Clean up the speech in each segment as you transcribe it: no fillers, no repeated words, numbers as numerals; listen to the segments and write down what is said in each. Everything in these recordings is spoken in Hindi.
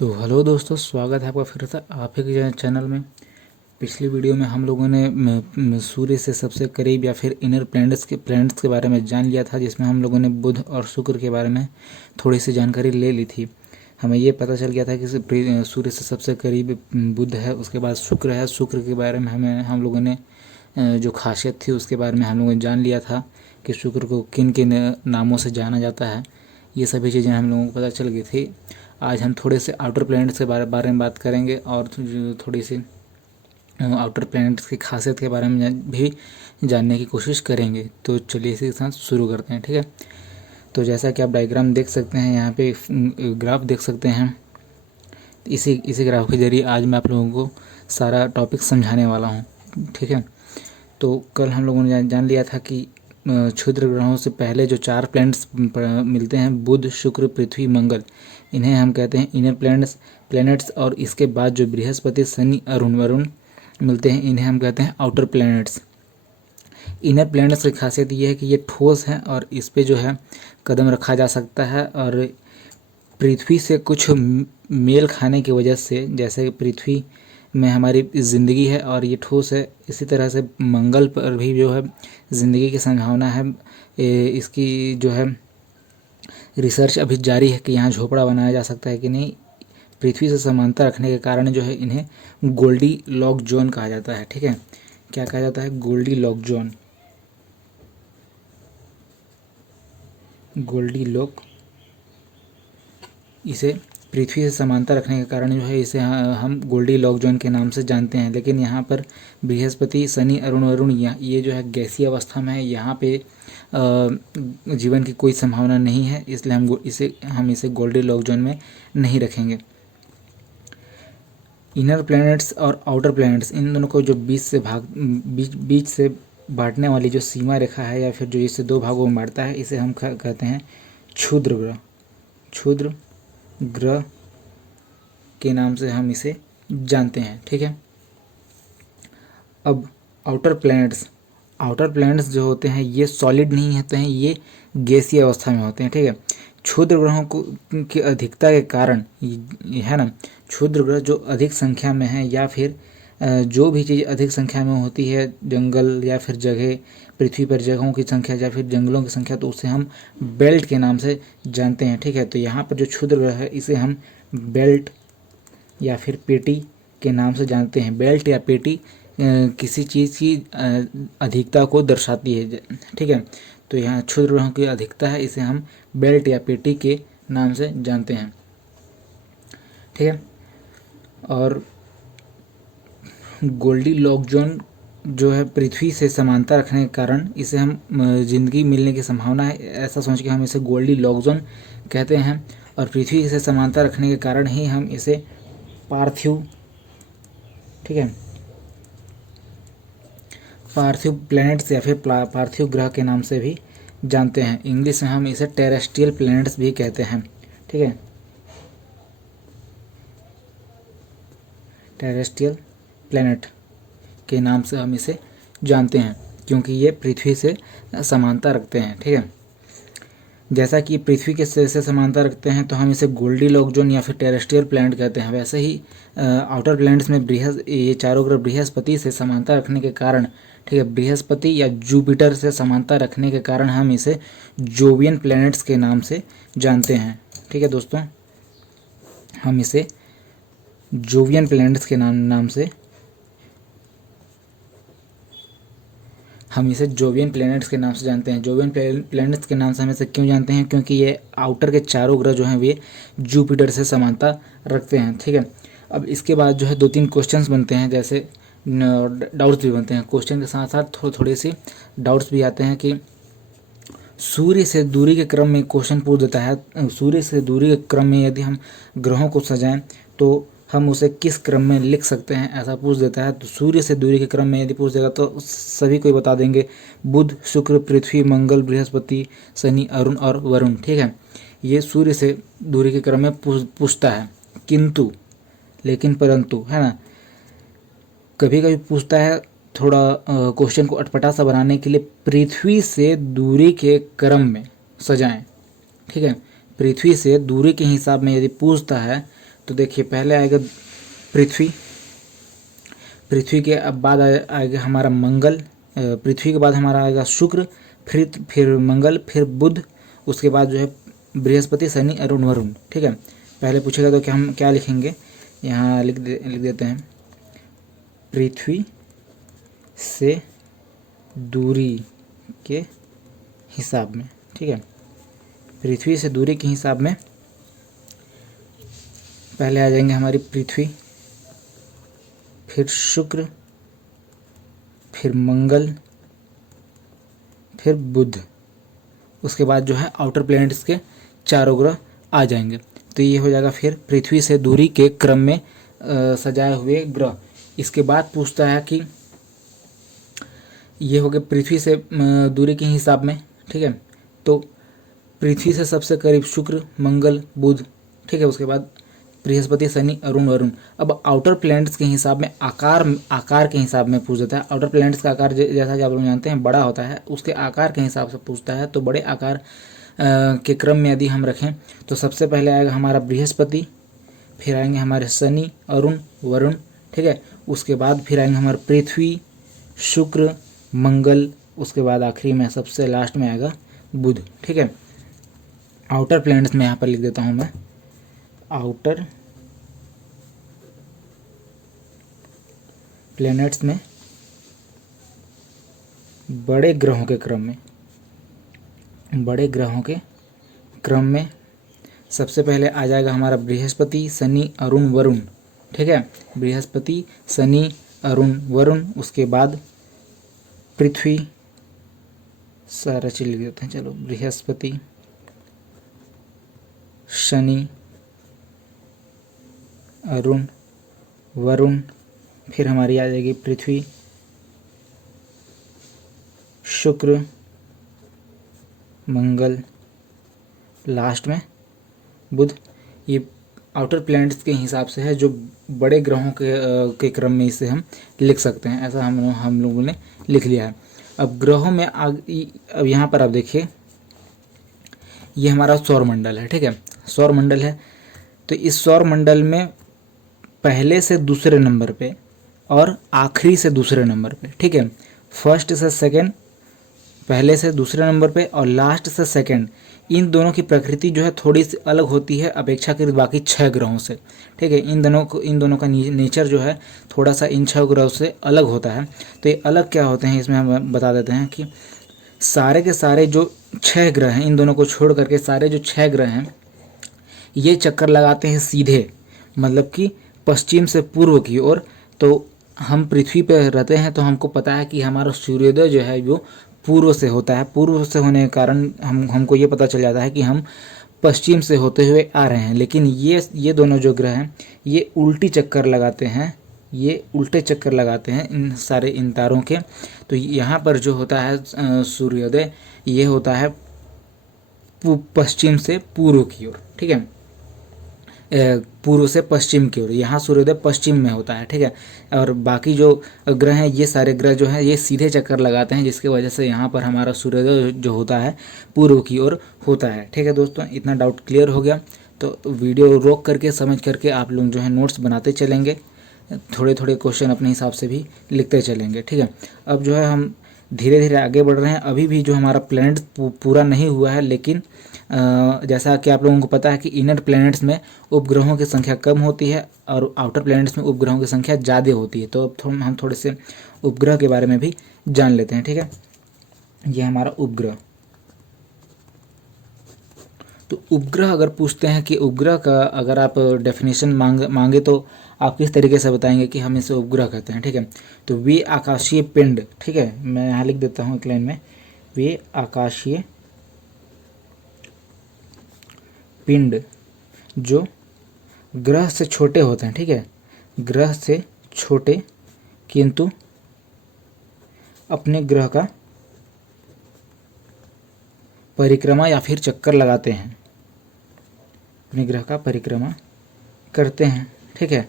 तो हेलो दोस्तों, स्वागत है आपका फिर से आप ही के चैनल में। पिछली वीडियो में हम लोगों ने सूर्य से सबसे करीब या फिर इनर प्लैनेट्स के बारे में जान लिया था, जिसमें हम लोगों ने बुध और शुक्र के बारे में थोड़ी सी जानकारी ले ली थी। हमें ये पता चल गया था कि सूर्य से सबसे करीब बुध है, उसके बाद शुक्र है। शुक्र के बारे में हम लोगों ने जो खासियत थी उसके बारे में हम लोगों ने जान लिया था कि शुक्र को किन किन नामों से जाना जाता है। ये सभी चीज़ें हम लोगों को पता चल गई थी। आज हम थोड़े से आउटर प्लैनेट्स के बारे में बात करेंगे और थोड़ी सी आउटर प्लैनेट्स की खासियत के बारे में भी जानने की कोशिश करेंगे। तो चलिए इसी के साथ शुरू करते हैं, ठीक है। तो जैसा कि आप डायग्राम देख सकते हैं, यहाँ पे ग्राफ देख सकते हैं। इसी ग्राफ के जरिए आज मैं आप लोगों को सारा टॉपिक समझाने वाला हूँ, ठीक है। तो कल हम लोगों ने जान लिया था कि क्षुद्र ग्रहों से पहले जो 4 प्लैनेट्स मिलते हैं, बुध, शुक्र, पृथ्वी, मंगल, इन्हें हम कहते हैं इनर प्लैनेट्स। और इसके बाद जो बृहस्पति, शनि, अरुण, वरुण मिलते हैं, इन्हें हम कहते हैं आउटर प्लैनेट्स। इनर प्लैनेट्स की खासियत ये है कि ये ठोस है और इस पे जो है कदम रखा जा सकता है। और पृथ्वी से कुछ मेल खाने की वजह से, जैसे पृथ्वी में हमारी ज़िंदगी है और ये ठोस है, इसी तरह से मंगल पर भी जो है ज़िंदगी की संभावना है। इसकी जो है रिसर्च अभी जारी है कि यहाँ झोपड़ा बनाया जा सकता है कि नहीं। पृथ्वी से समांतर रखने के कारण जो है इन्हें गोल्डी लॉक जोन कहा जाता है, ठीक है। क्या कहा जाता है? Goldilocks zone. Goldilocks, इसे पृथ्वी से समांतर रखने के कारण जो है इसे हम गोल्डी लॉक जोन के नाम से जानते हैं। लेकिन यहाँ पर बृहस्पति, शनि, अरुण, वरुण ये जो है गैसीय अवस्था में है। यहाँ पे जीवन की कोई संभावना नहीं है, इसलिए हम इसे गोल्डी लॉक जोन में नहीं रखेंगे। इनर प्लैनेट्स और आउटर प्लैनेट्स, इन दोनों को जो बीच से बांटने वाली जो सीमा रेखा है या फिर जो इसे 2 भागों में बांटता है, इसे हम कहते हैं क्षुद्र ग्रह। क्षुद्र ग्रह के नाम से हम इसे जानते हैं, ठीक है। अब आउटर प्लैनेट्स जो होते हैं ये सॉलिड नहीं होते हैं, ये गैसीय अवस्था में होते हैं, ठीक है। क्षुद्र ग्रहों को की अधिकता के कारण है ना, क्षुद्र ग्रह जो अधिक संख्या में है या फिर जो भी चीज़ अधिक संख्या में होती है, जंगल या फिर जगह, पृथ्वी पर जगहों की संख्या या फिर जंगलों की संख्या, तो उसे हम बेल्ट के नाम से जानते हैं, ठीक है। तो यहाँ पर जो क्षुद्र ग्रह है इसे हम बेल्ट या फिर पेटी के नाम से जानते हैं। बेल्ट या पेटी किसी चीज़ की अधिकता को दर्शाती है, ठीक है। तो यहाँ क्षुद्र ग्रहों की अधिकता है, इसे हम बेल्ट या पेटी के नाम से जानते हैं, ठीक है। और गोल्डी लॉक जोन जो है पृथ्वी से समांतर रखने के कारण इसे हम जिंदगी मिलने की संभावना है, ऐसा सोच के हम इसे गोल्डी लॉक जोन कहते हैं। और पृथ्वी से समांतर रखने के कारण ही हम इसे पार्थिव, ठीक है, पार्थिव प्लैनेट्स या फिर पार्थिव ग्रह के नाम से भी जानते हैं। इंग्लिश में हम इसे टेरेस्ट्रियल प्लैनेट्स भी कहते हैं, ठीक है। टेरेस्ट्रियल प्लैनेट के नाम से हम इसे जानते हैं क्योंकि ये पृथ्वी से समांतर रखते हैं, ठीक है। जैसा कि पृथ्वी के से समांतर रखते हैं तो हम इसे गोल्डी लॉक जोन या फिर टेरेस्ट्रियल प्लैनेट कहते हैं। वैसे ही आउटर प्लैनेट्स में ये चारों ग्रह बृहस्पति से समांतर रखने के कारण, ठीक है, बृहस्पति या जुपिटर से समांतर रखने के कारण हम इसे जोवियन प्लैनेट्स के नाम से जानते हैं, ठीक है दोस्तों। हम इसे जोवियन प्लैनेट्स के नाम से हम इसे जोवियन प्लैनेट्स के नाम से जानते हैं। जोवियन प्लैनेट्स के नाम से हम इसे क्यों जानते हैं? क्योंकि ये आउटर के चारों ग्रह जो हैं वे जुपिटर से समानता रखते हैं, ठीक है। अब इसके बाद जो है 2-3 क्वेश्चंस बनते हैं, जैसे डाउट्स भी बनते हैं। क्वेश्चन के साथ साथ थोड़ी सी डाउट्स भी आते हैं कि सूर्य से दूरी के क्रम में क्वेश्चन पूछ देता है, सूर्य से दूरी के क्रम में यदि हम ग्रहों को सजाएं तो हम उसे किस क्रम में लिख सकते हैं, ऐसा पूछ देता है। तो सूर्य से दूरी के क्रम में यदि पूछ देगा तो सभी कोई बता देंगे, बुध, शुक्र, पृथ्वी, मंगल, बृहस्पति, शनि, अरुण और वरुण, ठीक है। ये सूर्य से दूरी के क्रम में पूछता है। किंतु, लेकिन, परंतु, है ना, कभी कभी पूछता है थोड़ा क्वेश्चन को अटपटा सा बनाने के लिए, पृथ्वी से दूरी के क्रम में सजाएं, ठीक है। पृथ्वी से दूरी के हिसाब में यदि पूछता है तो देखिए पहले आएगा पृथ्वी, पृथ्वी के अब बाद आएगा हमारा मंगल, पृथ्वी के बाद हमारा आएगा शुक्र, फिर मंगल, फिर बुध, उसके बाद जो है बृहस्पति, शनि, अरुण, वरुण। ठीक है, पहले पूछेगा तो क्या हम क्या लिखेंगे, यहाँ लिख देते हैं पृथ्वी से दूरी के हिसाब में। ठीक है, पृथ्वी से दूरी के हिसाब में पहले आ जाएंगे हमारी पृथ्वी, फिर शुक्र, फिर मंगल, फिर बुध, उसके बाद जो है आउटर प्लैनेट्स के चारों ग्रह आ जाएंगे। तो ये हो जाएगा फिर पृथ्वी से दूरी के क्रम में सजाए हुए ग्रह। इसके बाद पूछता है कि ये हो गए पृथ्वी से दूरी के हिसाब में। ठीक है, तो पृथ्वी से सबसे करीब शुक्र, मंगल, बुध। ठीक है, उसके बाद बृहस्पति, शनि, अरुण, वरुण। अब आउटर प्लैनेट्स के हिसाब में आकार के हिसाब में पूछ देता है। आउटर प्लैनेट्स का आकार जैसा कि आप लोग जानते हैं बड़ा होता है, उसके आकार के हिसाब से पूछता है। तो बड़े आकार के क्रम में यदि हम रखें तो सबसे पहले आएगा हमारा बृहस्पति, फिर आएंगे हमारे शनि, अरुण, वरुण। ठीक है, उसके बाद फिर आएंगे हमारे पृथ्वी, शुक्र, मंगल, उसके बाद आखिरी में सबसे लास्ट में आएगा बुध। ठीक है, आउटर प्लैनेट्स में यहाँ पर लिख देता हूँ मैं, आउटर प्लैनेट्स में बड़े ग्रहों के क्रम में सबसे पहले आ जाएगा हमारा बृहस्पति, शनि, अरुण, वरुण। ठीक है, बृहस्पति, शनि, अरुण, वरुण, उसके बाद पृथ्वी, सारा चीज लिख देते हैं, चलो बृहस्पति, शनि, अरुण, वरुण, फिर हमारी आ जाएगी पृथ्वी, शुक्र, मंगल, लास्ट में बुध। ये आउटर प्लैनेट्स के हिसाब से है, जो बड़े ग्रहों के क्रम में इसे हम लिख सकते हैं। ऐसा हम लोगों ने लिख लिया है। अब ग्रहों में अब यहाँ पर आप देखिए, ये हमारा सौर मंडल है। ठीक है, सौर मंडल है, तो इस सौर मंडल में पहले से दूसरे नंबर पे और आखिरी से दूसरे नंबर पे, ठीक है, फर्स्ट से सेकंड पहले से दूसरे नंबर पे और लास्ट से सेकंड, इन दोनों की प्रकृति जो है थोड़ी सी अलग होती है अपेक्षाकृत बाकी 6 ग्रहों से। ठीक है, इन दोनों का नेचर जो है थोड़ा सा इन 6 ग्रहों से अलग होता है। तो ये अलग क्या होते हैं इसमें हम बता देते हैं कि सारे के सारे जो 6 ग्रह हैं, इन दोनों को छोड़ करके सारे जो 6 ग्रह हैं ये चक्कर लगाते हैं सीधे, मतलब कि पश्चिम से पूर्व की ओर। तो हम पृथ्वी पर रहते हैं तो हमको पता है कि हमारा सूर्योदय जो है वो पूर्व से होता है। पूर्व से होने के कारण हमको ये पता चल जाता है कि हम पश्चिम से होते हुए आ रहे हैं। लेकिन ये दोनों जो ग्रह हैं ये उल्टी चक्कर लगाते हैं, ये उल्टे चक्कर लगाते हैं इन सारे इन तारों के। तो यहाँ पर जो होता है सूर्योदय, ये होता है पश्चिम से पूर्व की ओर। ठीक है, पूर्व से पश्चिम की ओर, यहाँ सूर्योदय पश्चिम में होता है। ठीक है, और बाकी जो ग्रह हैं ये सारे ग्रह जो हैं ये सीधे चक्कर लगाते हैं, जिसकी वजह से यहाँ पर हमारा सूर्योदय जो होता है पूर्व की ओर होता है। ठीक है दोस्तों, इतना डाउट क्लियर हो गया। तो वीडियो रोक करके समझ करके आप लोग जो है नोट्स बनाते चलेंगे, थोड़े थोड़े क्वेश्चन अपने हिसाब से भी लिखते चलेंगे। ठीक है, अब जो है हम धीरे धीरे आगे बढ़ रहे हैं। अभी भी जो हमारा प्लैनेट पूरा नहीं हुआ है, लेकिन जैसा कि आप लोगों को पता है कि इनर प्लैनेट्स में उपग्रहों की संख्या कम होती है और आउटर प्लैनेट्स में उपग्रहों की संख्या ज़्यादा होती है। तो अब हम थोड़े से उपग्रह के बारे में भी जान लेते हैं। ठीक है, ये हमारा उपग्रह। तो उपग्रह अगर पूछते हैं कि उपग्रह का अगर आप डेफिनेशन मांगे तो आप किस तरीके से बताएंगे कि हम इसे उपग्रह कहते हैं। ठीक है, तो वे आकाशीय पिंड, ठीक है, मैं यहाँ लिख देता हूँ एक लाइन में, वे आकाशीय पिंड जो ग्रह से छोटे होते हैं। ठीक है, ग्रह से छोटे किंतु अपने ग्रह का परिक्रमा या फिर चक्कर लगाते हैं, अपने ग्रह का परिक्रमा करते हैं। ठीक है,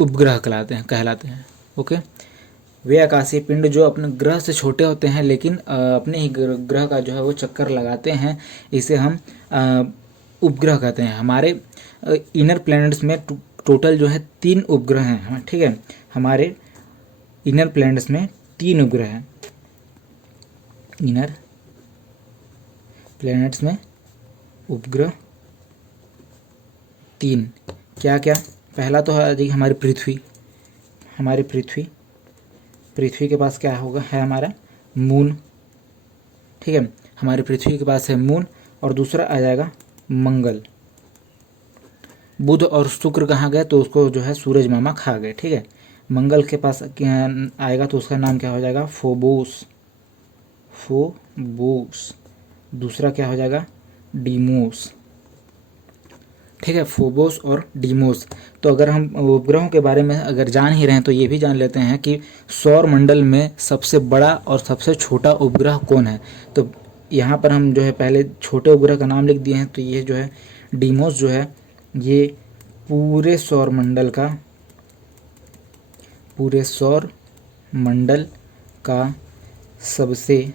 उपग्रह कहलाते हैं। ओके, वे आकाशीय पिंड जो अपने ग्रह से छोटे होते हैं लेकिन अपने ही ग्रह का जो है वो चक्कर लगाते हैं, इसे हम उपग्रह कहते हैं। हमारे इनर प्लैनेट्स में टोटल जो है 3 उपग्रह हैं, ठीक है। हमारे इनर प्लैनेट्स में 3 उपग्रह हैं। इनर प्लैनेट्स में उपग्रह 3 क्या क्या? पहला तो है जी हमारी पृथ्वी। हमारी पृथ्वी के पास क्या होगा, है हमारा मून, ठीक है। हमारी पृथ्वी के पास है मून। और दूसरा आ जाएगा मंगल। बुध और शुक्र कहाँ गए? तो उसको जो है सूरज मामा खा गए, ठीक है। मंगल के पास आएगा तो उसका नाम क्या हो जाएगा? फोबोस। दूसरा क्या हो जाएगा? डीमोस, ठीक है। फोबोस और डीमोस। तो अगर हम उपग्रहों के बारे में अगर जान ही रहे हैं तो ये भी जान लेते हैं कि सौर मंडल में सबसे बड़ा और सबसे छोटा उपग्रह कौन है। तो यहाँ पर हम जो है पहले छोटे उपग्रह का नाम लिख दिए हैं। तो ये जो है डीमोस जो है ये पूरे सौर मंडल का सबसे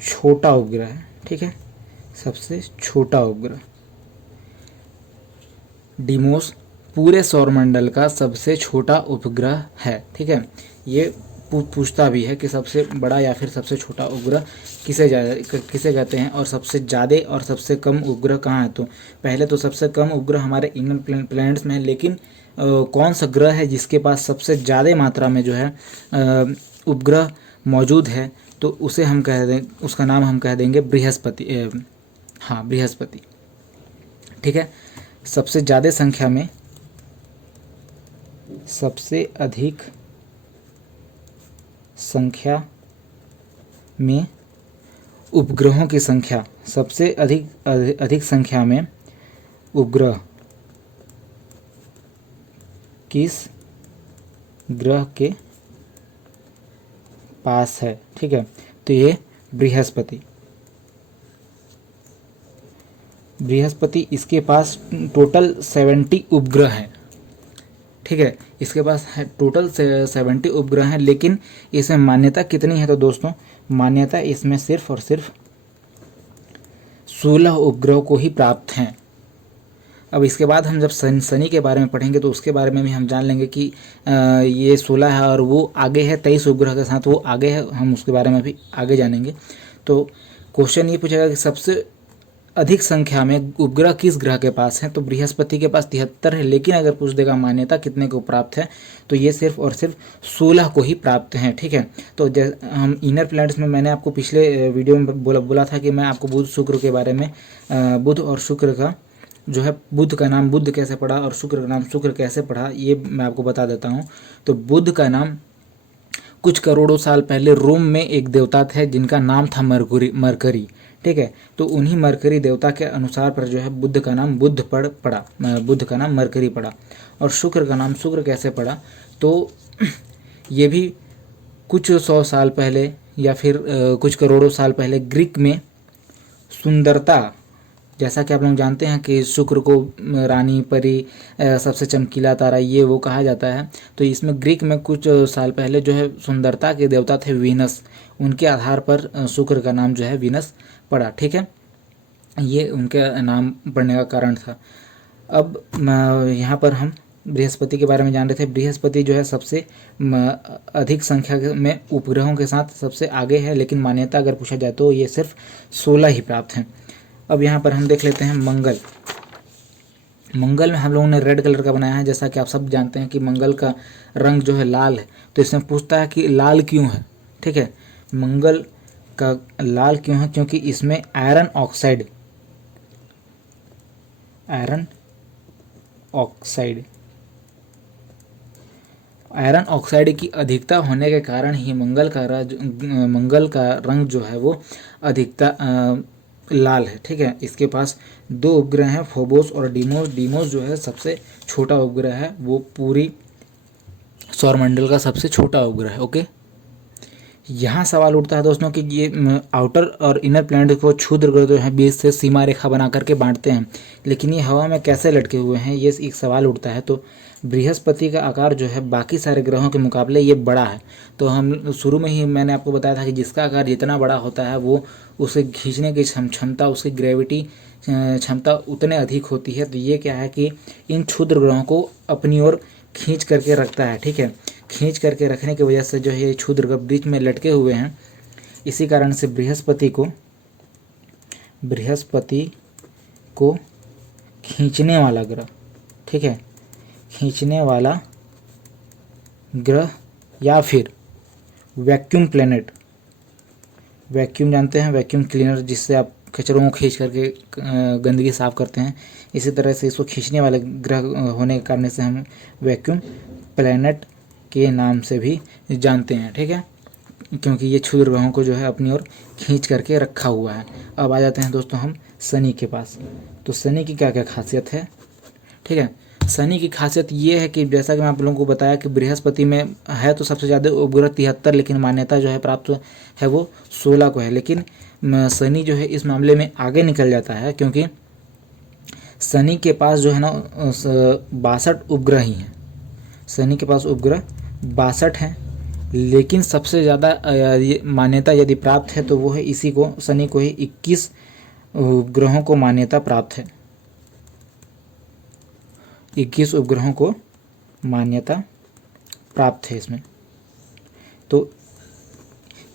छोटा उपग्रह है, ठीक है। सबसे छोटा उपग्रह डीमोस पूरे सौरमंडल का सबसे छोटा उपग्रह है, ठीक है। ये पूछता भी है कि सबसे बड़ा या फिर सबसे छोटा उपग्रह किसे कहते हैं, और सबसे ज़्यादा और सबसे कम उपग्रह कहाँ है। तो पहले तो सबसे कम उपग्रह हमारे इनर प्लैनेट्स में है, लेकिन कौन सा ग्रह है जिसके पास सबसे ज़्यादा मात्रा में जो है उपग्रह मौजूद है, तो उसे हम कह दें, उसका नाम हम कह देंगे बृहस्पति। हाँ, बृहस्पति, ठीक है। सबसे ज़्यादा संख्या में, सबसे अधिक संख्या में उपग्रहों की संख्या, सबसे अधिक संख्या में उपग्रह किस ग्रह के पास है, ठीक है। तो ये बृहस्पति, इसके पास टोटल 70 उपग्रह हैं, ठीक है। इसके पास है टोटल 70 उपग्रह हैं, लेकिन इसमें मान्यता कितनी है? तो दोस्तों मान्यता इसमें सिर्फ और सिर्फ 16 उपग्रह को ही प्राप्त हैं। अब इसके बाद हम जब शनि के बारे में पढ़ेंगे तो उसके बारे में भी हम जान लेंगे कि ये 16 है और वो आगे है 23 उपग्रह के साथ, वो आगे है, हम उसके बारे में भी आगे जानेंगे। तो क्वेश्चन ये पूछेगा कि सबसे अधिक संख्या में उपग्रह किस ग्रह के पास है? तो बृहस्पति के पास 73 है, लेकिन अगर पूछ देगा मान्यता कितने को प्राप्त है, तो ये सिर्फ और सिर्फ 16 को ही प्राप्त हैं, ठीक है। तो हम इनर प्लैनेट्स में मैंने आपको पिछले वीडियो में बोला था कि मैं आपको बुध शुक्र के बारे में, बुध और शुक्र का जो है, बुध का नाम बुध कैसे पड़ा और शुक्र का नाम शुक्र कैसे पड़ा, ये मैं आपको बता देता हूँ। तो बुध का नाम कुछ करोड़ों साल पहले रोम में एक देवता थे जिनका नाम था मरकरी, ठीक है। तो उन्हीं मरकरी देवता के अनुसार पर जो है बुध का नाम बुध पड़ा, बुध का नाम मरकरी पड़ा। और शुक्र का नाम शुक्र कैसे पड़ा? तो ये भी कुछ 100 साल पहले या फिर कुछ करोड़ों साल पहले ग्रीक में सुंदरता, जैसा कि आप लोग जानते हैं कि शुक्र को रानी परी, सबसे चमकीला तारा, ये वो कहा जाता है। तो इसमें ग्रीक में कुछ साल पहले जो है सुंदरता के देवता थे वीनस, उनके आधार पर शुक्र का नाम जो है वीनस पड़ा, ठीक है। ये उनके नाम पड़ने का कारण था। अब यहाँ पर हम बृहस्पति के बारे में जान रहे थे। बृहस्पति जो है सबसे अधिक संख्या में उपग्रहों के साथ सबसे आगे है, लेकिन मान्यता अगर पूछा जाए तो ये सिर्फ 16 ही प्राप्त हैं। अब यहाँ पर हम देख लेते हैं मंगल। मंगल में हम लोगों ने रेड कलर का बनाया है, जैसा कि आप सब जानते हैं कि मंगल का रंग जो है लाल है। तो इसमें पूछता है कि लाल क्यों है, ठीक है। मंगल का लाल क्यों है? क्योंकि इसमें आयरन ऑक्साइड की अधिकता होने के कारण ही मंगल का रंग जो है वो अधिकता लाल है, ठीक है। इसके पास 2 उपग्रह हैं, फोबोस और डीमोस। डीमोस जो है सबसे छोटा उपग्रह है, वो पूरी सौरमंडल का सबसे छोटा उपग्रह है, ओके। यहाँ सवाल उठता है दोस्तों कि ये आउटर और इनर प्लैनेट को क्षुद्र ग्रह जो है बीच से सीमा रेखा बना करके बांटते हैं, लेकिन ये हवा में कैसे लटके हुए हैं, ये एक सवाल उठता है। तो बृहस्पति का आकार जो है बाकी सारे ग्रहों के मुकाबले ये बड़ा है। तो हम शुरू में ही मैंने आपको बताया था कि जिसका आकार जितना बड़ा होता है वो उसे खींचने की क्षमता, उसकी ग्रेविटी क्षमता उतने अधिक होती है। तो ये क्या है कि इन क्षुद्र ग्रहों को अपनी ओर खींच करके रखता है, ठीक है। खींच करके रखने की वजह से जो है ये क्षुद्र ग्रह बीच में लटके हुए हैं। इसी कारण से बृहस्पति को खींचने वाला ग्रह, ठीक है, खींचने वाला ग्रह या फिर वैक्यूम प्लैनेट, वैक्यूम जानते हैं, वैक्यूम क्लीनर जिससे आप कचरों को खींच करके गंदगी साफ करते हैं, इसी तरह से इसको खींचने वाले ग्रह होने के कारण से हम वैक्यूम प्लैनेट के नाम से भी जानते हैं, ठीक है, क्योंकि ये क्षुद्र ग्रहों को जो है अपनी ओर खींच करके रखा हुआ है। अब आ जाते हैं दोस्तों हम शनि के पास। तो शनि की क्या क्या खासियत है, ठीक है। शनि की खासियत ये है कि जैसा कि मैं आप लोगों को बताया कि बृहस्पति में है तो सबसे ज़्यादा उपग्रह 73, लेकिन मान्यता जो है प्राप्त है वो 16 को है। लेकिन शनि जो है इस मामले में आगे निकल जाता है, क्योंकि शनि के पास जो है ना 62 उपग्रह ही हैं। शनि के पास उपग्रह 62 हैं, लेकिन सबसे ज़्यादा मान्यता यदि प्राप्त है तो वो है इसी को, शनि को ही 21 उपग्रहों को मान्यता प्राप्त है। 21 उपग्रहों को मान्यता प्राप्त है इसमें। तो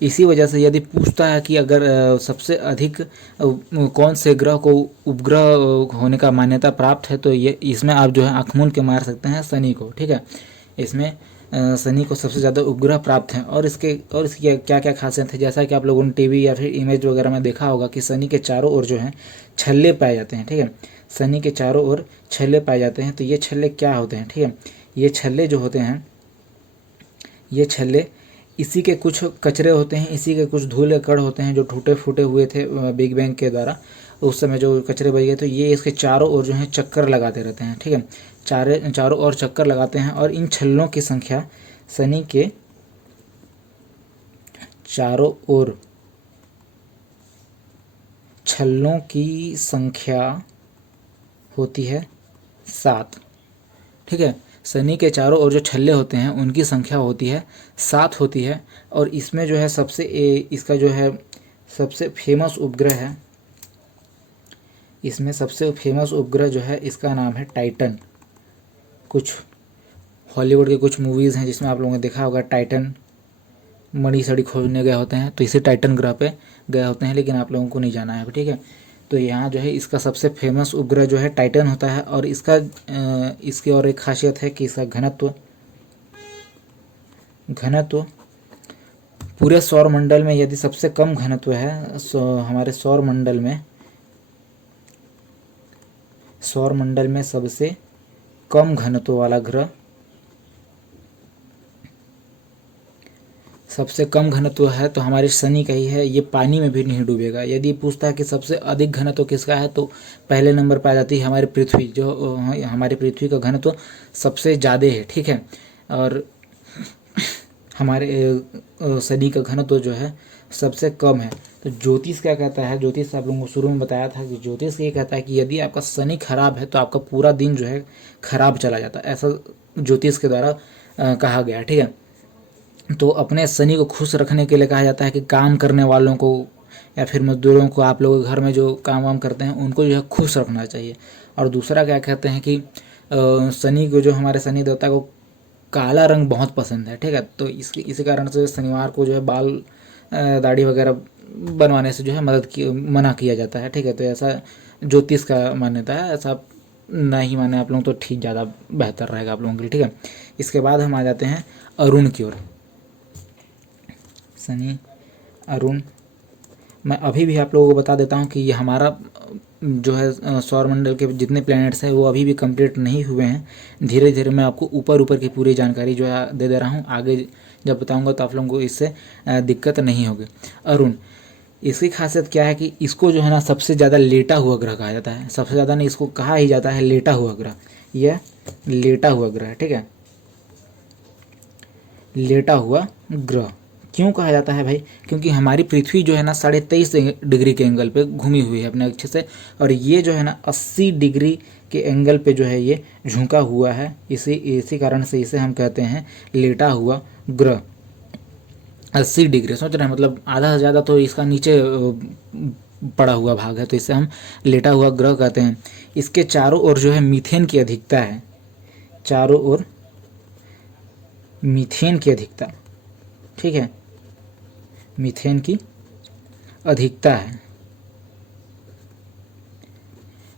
इसी वजह से यदि पूछता है कि अगर सबसे अधिक कौन से ग्रह को उपग्रह होने का मान्यता प्राप्त है, तो ये इसमें आप जो है आँख मूंद के मार सकते हैं शनि को, ठीक है। इसमें शनि को सबसे ज़्यादा उपग्रह प्राप्त हैं। और इसकी क्या क्या खासियत है, जैसा कि आप लोगों ने टीवी या फिर इमेज वगैरह में देखा होगा कि शनि के चारों ओर जो है छल्ले पाए जाते हैं, ठीक है। शनि के चारों ओर छल्ले पाए जाते हैं। तो ये छल्ले क्या होते हैं, ठीक है, ये छल्ले जो होते हैं, ये छल्ले इसी के कुछ कचरे होते हैं, इसी के कुछ धूल के कण होते हैं जो टूटे फूटे हुए थे बिग बैंग के द्वारा, उस समय जो कचरे बच गए। तो ये इसके चारों ओर जो है चक्कर लगाते रहते हैं, ठीक है, चारों ओर चक्कर लगाते हैं। और इन छल्लों की संख्या शनि के चारों ओर छल्लों की संख्या होती है 7, ठीक है। शनि के चारों ओर जो छल्ले होते हैं उनकी संख्या होती है 7 होती है। और इसमें जो है इसका जो है सबसे फेमस उपग्रह है, इसमें सबसे फेमस उपग्रह जो है इसका नाम है टाइटन। कुछ हॉलीवुड के कुछ मूवीज़ हैं जिसमें आप लोगों ने देखा होगा टाइटन मणि सड़ी खोजने गए होते हैं, तो इसी टाइटन ग्रह पे गए होते हैं, लेकिन आप लोगों को नहीं जाना है, ठीक है। तो यहाँ जो है इसका सबसे फेमस उपग्रह जो है टाइटन होता है। और इसकी और एक खासियत है कि इसका घनत्व पूरे सौरमंडल में यदि सबसे कम घनत्व है, हमारे सौरमंडल में सबसे कम घनत्व वाला ग्रह, सबसे कम घनत्व है तो हमारे शनि का ही है। ये पानी में भी नहीं डूबेगा। यदि पूछता है कि सबसे अधिक घनत्व किसका है, तो पहले नंबर पर आ जाती है हमारी पृथ्वी, जो हमारी पृथ्वी का घनत्व सबसे ज़्यादा है, ठीक है। और हमारे शनि का घनत्व जो है सबसे कम है। तो ज्योतिष क्या कहता है, ज्योतिष आप लोगों को शुरू में बताया था कि ज्योतिष ये कहता है कि यदि आपका शनि खराब है तो आपका पूरा दिन जो है खराब चला जाता है, ऐसा ज्योतिष के द्वारा कहा गया, ठीक है। तो अपने शनि को खुश रखने के लिए कहा जाता है कि काम करने वालों को या फिर मजदूरों को, आप लोग घर में जो काम वाम करते हैं उनको जो है खुश रखना चाहिए। और दूसरा क्या कहते हैं कि शनि को, जो हमारे शनि देवता को काला रंग बहुत पसंद है, ठीक है। तो इसी कारण से शनिवार को जो है बाल दाढ़ी वगैरह बनवाने से जो है मना किया जाता है, ठीक है। तो ऐसा ज्योतिष का मान्यता है, ऐसा नहीं माने आप लोग तो ठीक, ज़्यादा बेहतर रहेगा आप लोगों के लिए, ठीक है। इसके बाद हम आ जाते हैं अरुण की ओर। शनि, अरुण, मैं अभी भी आप लोगों को बता देता हूँ कि ये हमारा जो है सौरमंडल के जितने प्लैनेट्स हैं वो अभी भी कंप्लीट नहीं हुए हैं। धीरे धीरे मैं आपको ऊपर की पूरी जानकारी जो है दे दे रहा हूँ। आगे जब बताऊँगा तो आप लोगों को इससे दिक्कत नहीं होगी। अरुण, इसकी खासियत क्या है कि इसको जो है ना सबसे ज़्यादा लेटा हुआ ग्रह कहा जाता है। सबसे ज़्यादा नहीं, इसको कहा ही जाता है लेटा हुआ ग्रह। यह लेटा हुआ ग्रह है, ठीक है, लेटा हुआ ग्रह क्यों कहा जाता है भाई? क्योंकि हमारी पृथ्वी जो है ना 23.5 डिग्री के एंगल पे घूमी हुई है अपने अक्ष से, और ये जो है ना 80 डिग्री के एंगल पे जो है ये झुका हुआ है। इसी कारण से इसे हम कहते हैं लेटा हुआ ग्रह। 80 डिग्री सोच रहे हैं, मतलब आधा से ज़्यादा तो इसका नीचे पड़ा हुआ भाग है, तो इसे हम लेटा हुआ ग्रह कहते हैं। इसके चारों ओर जो है मीथेन की अधिकता है, चारों ओर मीथेन की अधिकता, ठीक है, मीथेन की अधिकता है।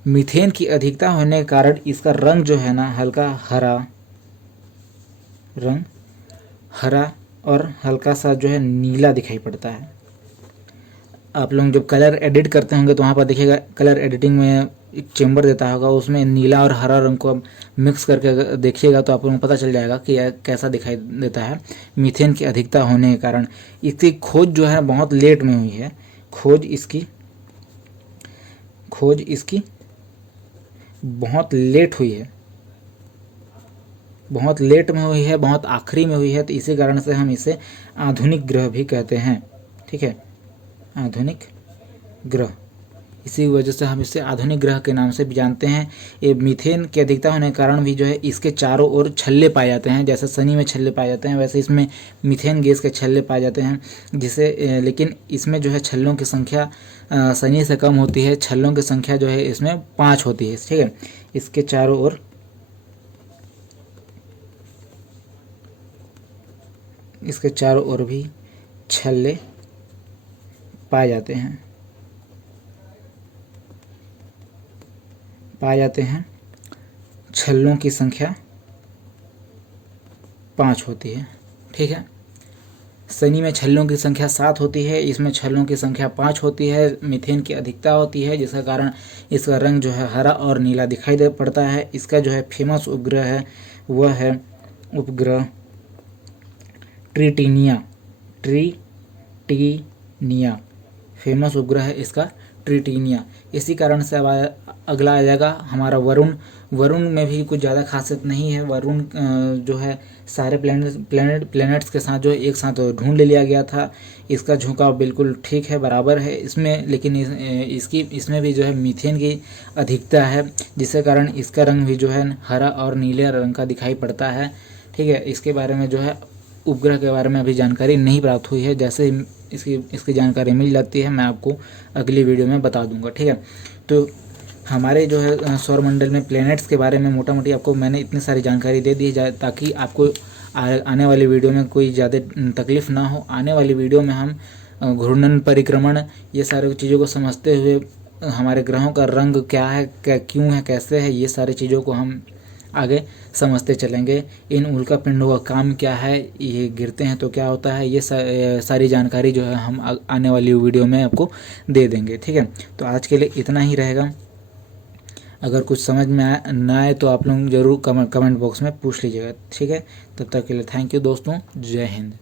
मीथेन की अधिकता होने के कारण इसका रंग जो है ना हल्का हरा, रंग हरा और हल्का सा जो है नीला दिखाई पड़ता है। आप लोग जब कलर एडिट करते होंगे तो वहाँ पर देखिएगा कलर एडिटिंग में एक चेम्बर देता होगा, उसमें नीला और हरा रंग को आप मिक्स करके देखिएगा तो आप लोगों को पता चल जाएगा कि यह कैसा दिखाई देता है मीथेन की अधिकता होने के कारण। इसकी खोज जो है बहुत लेट में हुई है, खोज इसकी बहुत लेट हुई है, बहुत लेट में हुई है, बहुत आखिरी में हुई है, तो इसी कारण से हम इसे आधुनिक ग्रह भी कहते हैं, ठीक है, आधुनिक ग्रह। इसी वजह से हम इसे आधुनिक ग्रह के नाम से भी जानते हैं। ये मीथेन की अधिकता होने के कारण भी जो है इसके चारों ओर छल्ले पाए जाते हैं, जैसे शनि में छल्ले पाए जाते हैं वैसे इसमें मीथेन गैस के छल्ले पाए जाते हैं, लेकिन इसमें जो है छल्लों की संख्या शनि से कम होती है, छल्लों की संख्या जो है इसमें 5 होती है, ठीक है। इसके चारों ओर भी छल्ले पाए जाते हैं, छल्लों की संख्या 5 होती है, ठीक है। शनि में छल्लों की संख्या 7 होती है, इसमें छल्लों की संख्या 5 होती है, मीथेन की अधिकता होती है, जिसका कारण इसका रंग जो है हरा और नीला दिखाई दे पड़ता है। इसका जो है फेमस उपग्रह है वह है उपग्रह ट्रिटिनिया, फेमस उपग्रह है इसका ट्रिटिनिया। इसी कारण से अब अगला आ जाएगा हमारा वरुण में भी कुछ ज़्यादा खासियत नहीं है। वरुण जो है सारे प्लैनेट्स के साथ जो एक साथ ढूंढ लिया गया था। इसका झुकाव बिल्कुल ठीक है, बराबर है इसमें, लेकिन इसमें भी जो है मीथेन की अधिकता है, जिसके कारण इसका रंग भी जो है हरा और नीले रंग का दिखाई पड़ता है, ठीक है। इसके बारे में जो है उपग्रह के बारे में अभी जानकारी नहीं प्राप्त हुई है, जैसे इसकी जानकारी मिल जाती है मैं आपको अगली वीडियो में बता दूंगा, ठीक है। तो हमारे जो है सौरमंडल में प्लैनेट्स के बारे में मोटा मोटी आपको मैंने इतनी सारी जानकारी दे दी है, ताकि आपको आने वाली वीडियो में कोई ज़्यादा तकलीफ ना हो। आने वाली वीडियो में हम घूर्णन, परिक्रमण, ये सारी चीज़ों को समझते हुए हमारे ग्रहों का रंग क्या है, क्यों है, कैसे है, ये सारी चीज़ों को हम आगे समझते चलेंगे। इन उल्कापिंडों का काम क्या है, ये गिरते हैं तो क्या होता है, ये सारी जानकारी जो है हम आने वाली वीडियो में आपको दे देंगे, ठीक है। तो आज के लिए इतना ही रहेगा। अगर कुछ समझ में ना आए तो आप लोग ज़रूर कमेंट बॉक्स में पूछ लीजिएगा, ठीक है। तब तक के लिए थैंक यू दोस्तों, जय हिंद।